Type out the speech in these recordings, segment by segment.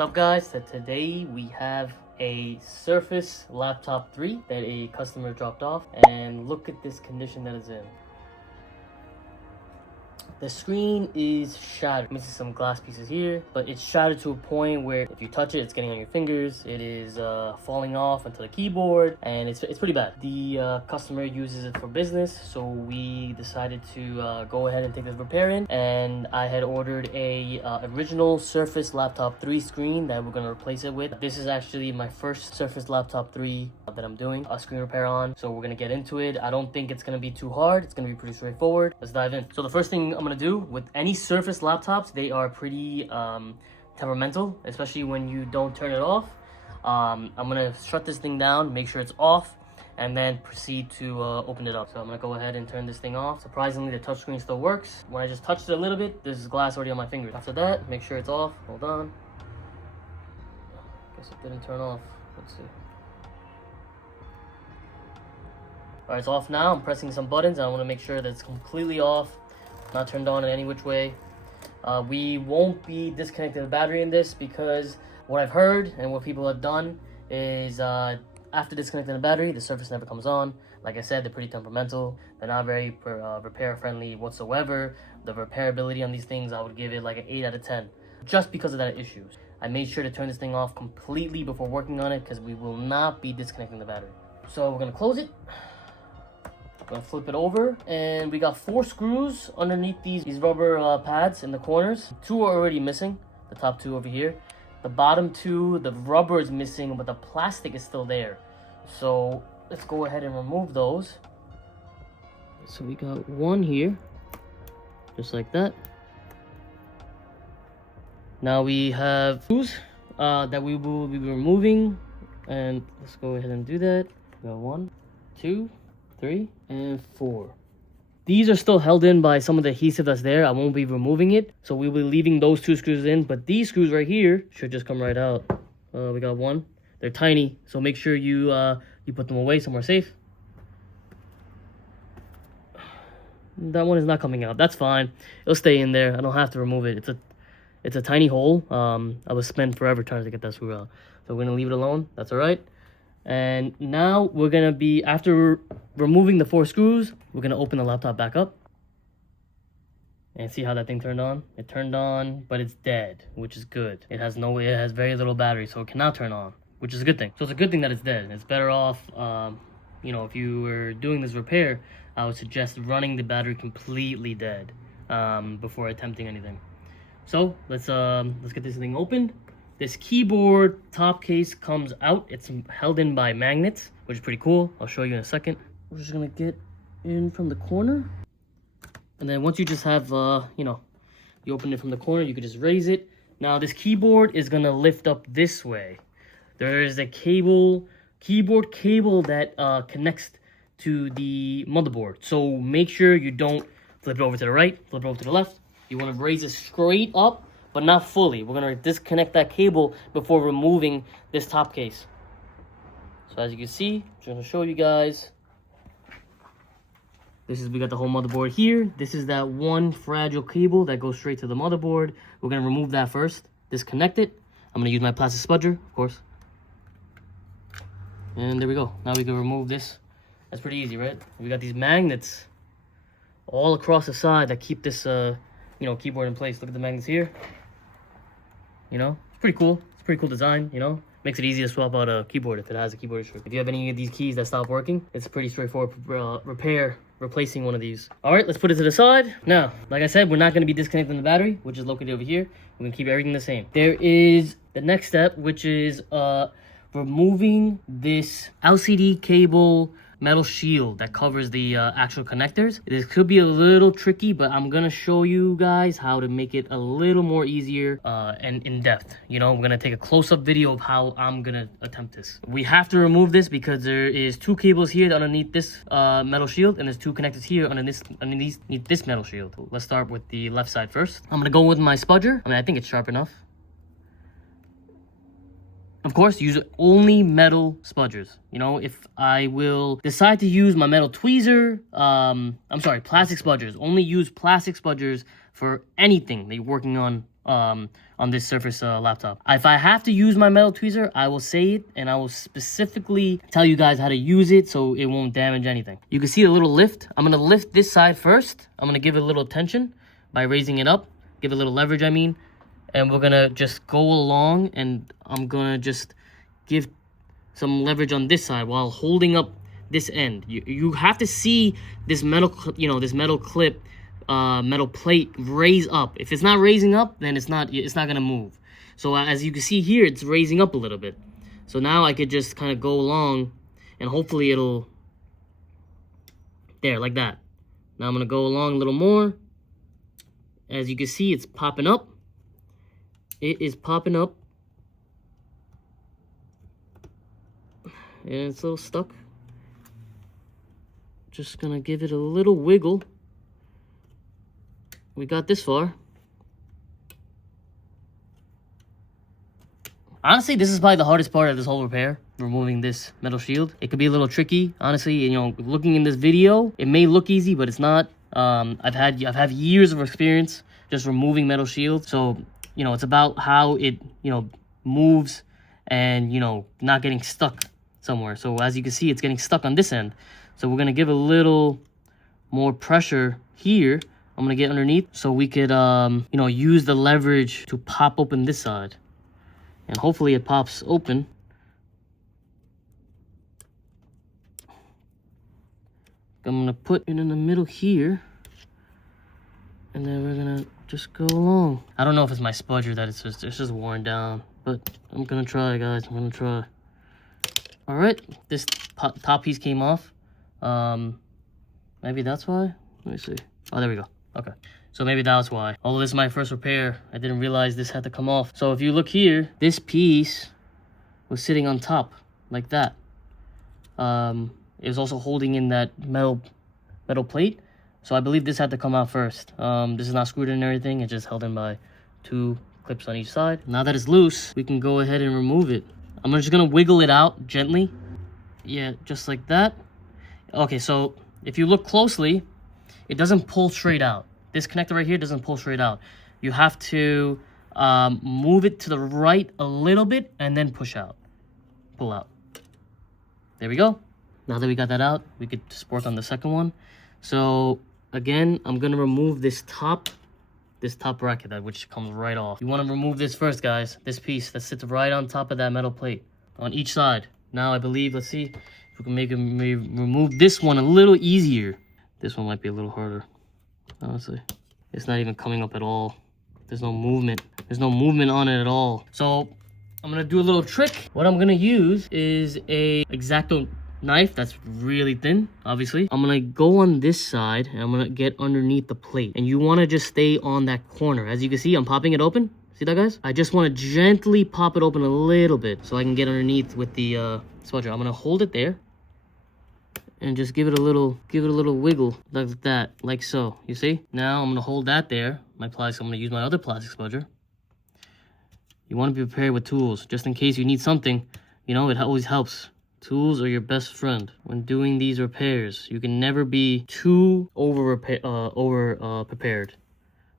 What's up, guys? So today we have a Surface Laptop 3 that a customer dropped off, and look at this condition that it's in. The screen is shattered. Missing some glass pieces here, but it's shattered to a point where if you touch it, it's getting on your fingers. It is falling off onto the keyboard, and it's pretty bad. The customer uses it for business, so we decided to go ahead and take this repair in. And I had ordered a original Surface Laptop 3 screen that we're gonna replace it with. This is actually my first Surface Laptop 3 that I'm doing a screen repair on, so we're gonna get into it. I don't think it's gonna be too hard. It's gonna be pretty straightforward. Let's dive in. So the first thing I'm gonna do with any Surface laptops, they are pretty temperamental, especially when you don't turn it off. I'm gonna shut this thing down, make sure it's off, and then proceed to open it up. So I'm gonna go ahead and turn this thing off. Surprisingly, the touchscreen still works. When I just touched it a little bit, there's glass already on my finger. After that, make sure it's off. Hold on. Guess it didn't turn off. Let's see. All right, it's off now. I'm pressing some buttons, and I want to make sure that it's completely off, not turned on in any which way. We won't be disconnecting the battery in this, because what I've heard and what people have done is after disconnecting the battery, the Surface never comes on. Like I said, they're pretty temperamental. They're not very repair friendly whatsoever. The repairability on these things, I would give it like an 8 out of 10, just because of that issue. I made sure to turn this thing off completely before working on it, because we will not be disconnecting the battery. So we're gonna close it. Gonna flip it over, and we got 4 screws underneath these rubber pads in the corners. 2 are already missing, the top 2 over here. The bottom 2, the rubber is missing, but the plastic is still there. So let's go ahead and remove those. So we got 1 here, just like that. Now we have screws that we will be removing, and let's go ahead and do that. We got 1, 2, 3, and 4. These are still held in by some of the adhesive that's there. I won't be removing it, so we'll be leaving those 2 screws in, but these screws right here should just come right out. We got 1. They're tiny, so make sure you put them away somewhere safe. That one is not coming out. That's fine. It'll stay in there. I don't have to remove it. It's a tiny hole. I was spent forever trying to get that screw out, so we're gonna leave it alone. That's all right. And now we're gonna be, after removing the 4 screws, we're gonna open the laptop back up and see how that thing turned on. It turned on, but it's dead, which is good. It has very little battery, so it cannot turn on, which is a good thing. So it's a good thing that it's dead. It's better off, you know, if you were doing this repair, I would suggest running the battery completely dead before attempting anything. So let's get this thing opened. This keyboard top case comes out. It's held in by magnets, which is pretty cool. I'll show you in a second. We're just gonna get in from the corner. And then once you just have, you know, you open it from the corner, you could just raise it. Now this keyboard is gonna lift up this way. There is a keyboard cable that connects to the motherboard. So make sure you don't flip it over to the right, flip it over to the left. You wanna raise it straight up, but not fully. We're gonna disconnect that cable before removing this top case. So as you can see, I'm just gonna show you guys. We got the whole motherboard here. This is that one fragile cable that goes straight to the motherboard. We're gonna remove that first, disconnect it. I'm gonna use my plastic spudger, of course. And there we go. Now we can remove this. That's pretty easy, right? We got these magnets all across the side that keep this you know, keyboard in place. Look at the magnets here. You know, it's pretty cool. It's a pretty cool design, you know. Makes it easy to swap out a keyboard if it has a keyboard issue. If you have any of these keys that stop working, it's pretty straightforward replacing one of these. All right, let's put it to the side. Now, like I said, we're not going to be disconnecting the battery, which is located over here. We're going to keep everything the same. There is the next step, which is removing this LCD cable metal shield that covers the actual connectors. This could be a little tricky, but I'm gonna show you guys how to make it a little more easier and in depth. You know, we're gonna take a close-up video of how I'm gonna attempt this. We have to remove this because there is 2 cables here underneath this metal shield, and there's 2 connectors here underneath this metal shield. Let's start with the left side first. I'm gonna go with my spudger. I mean, I think it's sharp enough. Of course, use only metal spudgers. You know, if I will decide to use my metal tweezer, plastic spudgers. Only use plastic spudgers for anything that you're working on on this Surface laptop. If I have to use my metal tweezer, I will say it, and I will specifically tell you guys how to use it so it won't damage anything. You can see the little lift. I'm gonna lift this side first. I'm gonna give it a little tension by raising it up, give it a little leverage, I mean, and we're gonna just go along, and I'm gonna just give some leverage on this side while holding up this end. You have to see this metal, this metal clip, metal plate raise up. If it's not raising up, then it's not gonna move. So as you can see here, it's raising up a little bit. So now I could just kind of go along, and hopefully it'll, there, like that. Now I'm gonna go along a little more. As you can see, it's popping up. It is popping up. And it's a little stuck. Just gonna give it a little wiggle. We got this far. Honestly, this is probably the hardest part of this whole repair, removing this metal shield. It could be a little tricky, honestly. Looking in this video, it may look easy, but it's not. I've had years of experience just removing metal shields. So, it's about how it, moves and, not getting stuck somewhere. So as you can see, it's getting stuck on this end. So we're gonna give a little more pressure here. I'm gonna get underneath so we could, use the leverage to pop open this side. And hopefully it pops open. I'm gonna put it in the middle here. And then we're gonna just go along. I don't know if it's my spudger that it's just worn down, but I'm gonna try, guys. I'm gonna try. All right, this top piece came off. Maybe that's why. Let me see. Oh, there we go. Okay, so maybe that's why. Although this is my first repair, I didn't realize this had to come off. So if you look here, this piece was sitting on top like that. It was also holding in that metal plate. So I believe this had to come out first. This is not screwed in or anything. It's just held in by 2 clips on each side. Now that it's loose, we can go ahead and remove it. I'm just gonna wiggle it out gently. Yeah, just like that. Okay, so if you look closely, it doesn't pull straight out. This connector right here doesn't pull straight out. You have to move it to the right a little bit and then push out. Pull out. There we go. Now that we got that out, we could just work on the second one. So again, I'm gonna remove this top bracket which comes right off. You want to remove this first, guys. This piece that sits right on top of that metal plate on each side. Now I believe, let's see if we can maybe remove this one a little easier. This one might be a little harder, honestly. It's not even coming up at all. There's no movement. There's no movement on it at all. So I'm gonna do a little trick. What I'm gonna use is a X-Acto knife that's really thin, obviously. I'm gonna go on this side and I'm gonna get underneath the plate. And you wanna just stay on that corner. As you can see, I'm popping it open. See that, guys? I just wanna gently pop it open a little bit so I can get underneath with the spudger. I'm gonna hold it there and just give it a little wiggle like that, like so. You see? Now I'm gonna hold that there. I'm gonna use my other plastic spudger. You wanna be prepared with tools just in case you need something. It always helps. Tools are your best friend when doing these repairs. You can never be too prepared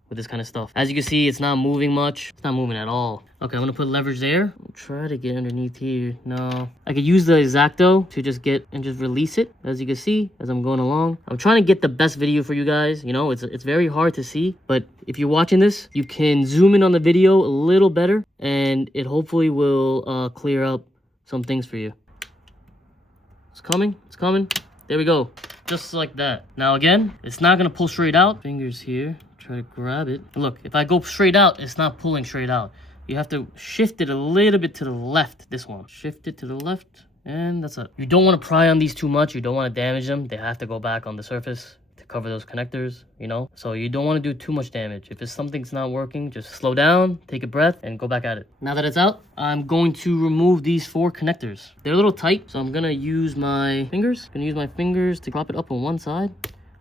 with this kind of stuff. As you can see, it's not moving much. It's not moving at all. Okay, I'm gonna put leverage there. I'll try to get underneath here. No, I could use the X-Acto to just release it. As you can see, as I'm going along, I'm trying to get the best video for you guys. It's very hard to see, but if you're watching this, you can zoom in on the video a little better, and it hopefully will clear up some things for you. It's coming. There we go. Just like that. Now again, it's not gonna pull straight out. Fingers here, try to grab it. Look, if I go straight out, it's not pulling straight out. You have to shift it a little bit to the left, this one. Shift it to the left, and that's it. You don't wanna pry on these too much. You don't wanna damage them. They have to go back on the surface to cover those connectors, So you don't wanna do too much damage. If something's not working, just slow down, take a breath, and go back at it. Now that it's out, I'm going to remove these 4 connectors. They're a little tight, so I'm gonna use my fingers. To prop it up on one side.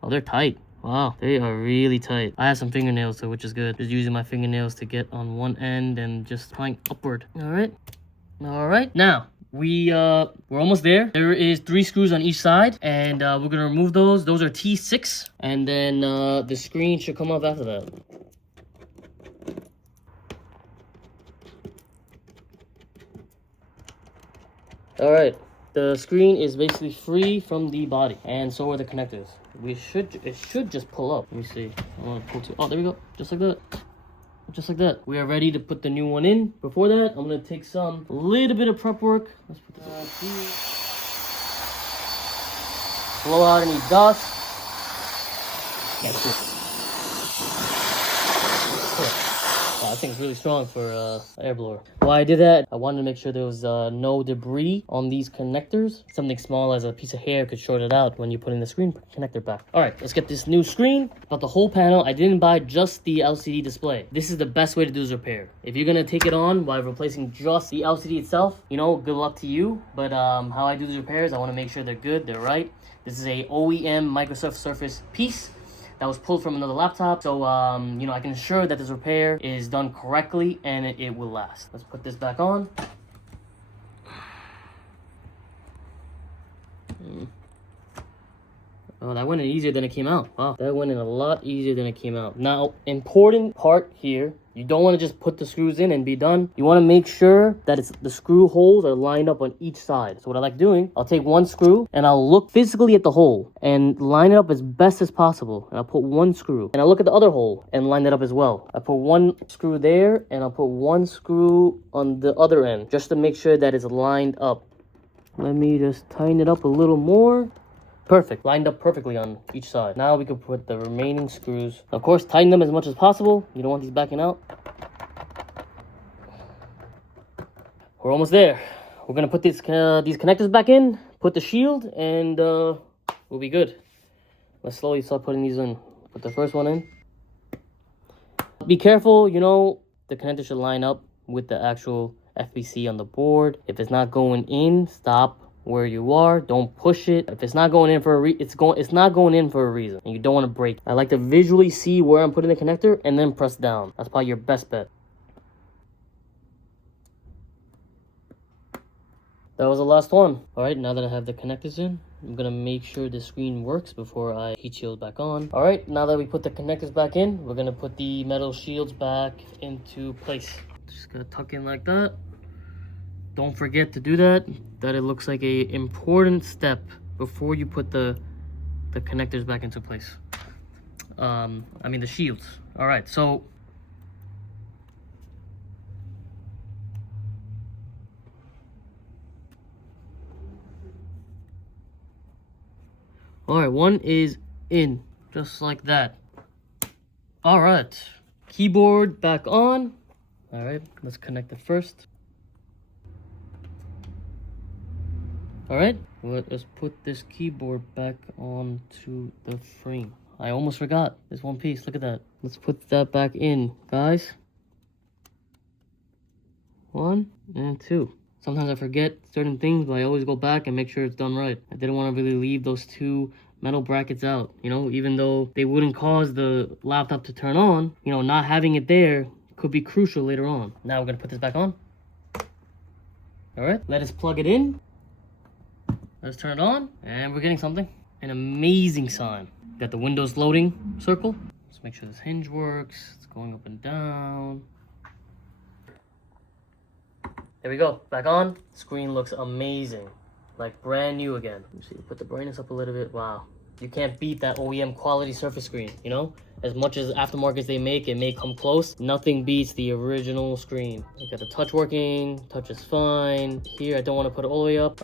Oh, they're tight. Wow, they are really tight. I have some fingernails, so which is good. Just using my fingernails to get on one end and just prying upward. All right. Now, we're almost there. There is 3 screws on each side, and we're gonna remove those. Those are T6, and then the screen should come off after that. All right, the screen is basically free from the body, and so are the connectors. It should just pull up. Let me see. I want to pull to. Oh, there we go. Just like that. Just like that. We are ready to put the new one in. Before that, I'm gonna take a little bit of prep work. Let's put this on here. Blow out any dust. That's it. That thing's really strong for air blower. Why I did that, I wanted to make sure there was no debris on these connectors. Something small as a piece of hair could short it out when you're putting the screen connector back. All right, let's get this new screen. About the whole panel, I didn't buy just the LCD display. This is the best way to do this repair. If you're gonna take it on while replacing just the LCD itself, you know, good luck to you. But how I do these repairs, I wanna make sure they're good, they're right. This is a OEM Microsoft Surface piece that was pulled from another laptop, so you know, I can ensure that this repair is done correctly and it will last. Let's put this back on. Oh, that went in easier than it came out. Wow, that went in a lot easier than it came out. Now, important part here, you don't want to just put the screws in and be done. You want to make sure that the screw holes are lined up on each side. So what I like doing, I'll take one screw and I'll look physically at the hole and line it up as best as possible. And I'll put one screw and I'll look at the other hole and line it up as well. I put one screw there and I'll put one screw on the other end just to make sure that it's lined up. Let me just tighten it up a little more. Perfect, lined up perfectly on each side. Now we can put the remaining screws. Of course, tighten them as much as possible. You don't want these backing out. We're almost there. We're gonna put these connectors back in, put the shield, and we'll be good. Let's slowly start putting these in. Put the first one in. Be careful, you know, the connector should line up with the actual FBC on the board. If it's not going in, stop where you are. Don't push it. If it's not going in for it's not going in for a reason, and you don't want to break. I like to visually see where I'm putting the connector and then press down. That's probably your best bet. That was the last one. All right, now that I have the connectors in, I'm gonna make sure the screen works before I heat shield back on. All right, now that we put the connectors back in, we're gonna put the metal shields back into place. Just gonna tuck in like that. Don't forget to do that. That it looks like a important step before you put the connectors back into place. I mean the shields. All right, so all right, one is in, just like that. All right, keyboard back on. All right, let's connect it first. All right, let's put this keyboard back onto the frame. I almost forgot this one piece. Look at that. Let's put that back in, guys. 1 and 2. Sometimes I forget certain things, but I always go back and make sure it's done right. I didn't want to really leave those two metal brackets out, you know, even though they wouldn't cause the laptop to turn on, you know, not having it there could be crucial later on. Now we're gonna put this back on. All right, let us plug it in. Let's turn it on, and we're getting something. An amazing sign. Got the Windows loading circle. Let's make sure this hinge works. It's going up and down. There we go, back on. Screen looks amazing, like brand new again. Let me see, put the brightness up a little bit. Wow, you can't beat that OEM quality Surface screen, you know? As much as aftermarkets they make, it may come close. Nothing beats the original screen. You got the touch working, touch is fine. Here, I don't want to put it all the way up.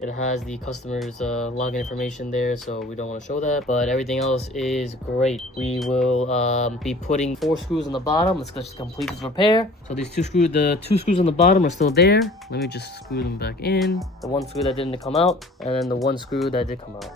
It has the customer's login information there, so we don't want to show that. But everything else is great. We will be putting 4 screws on the bottom. Let's just complete this repair. So these the two screws on the bottom are still there. Let me just screw them back in. The one screw that didn't come out, and then the one screw that did come out.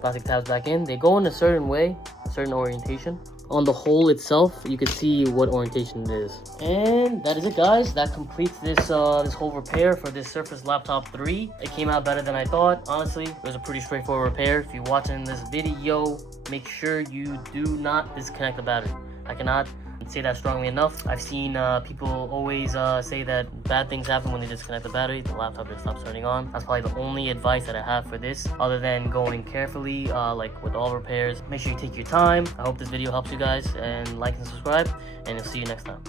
Plastic tabs back in. They go in a certain way, a certain orientation. On the hole itself, you can see what orientation it is. And that is it, guys. That completes this this whole repair for this Surface Laptop 3. It came out better than I thought. Honestly, it was a pretty straightforward repair. If you're watching this video, make sure you do not disconnect the battery. I cannot say that strongly enough. I've seen people always say that bad things happen when they disconnect the battery. The laptop just stops turning on. That's probably the only advice that I have for this, other than going carefully, like with all repairs. Make sure you take your time. I hope this video helps you guys, and like and subscribe, and I'll see you next time.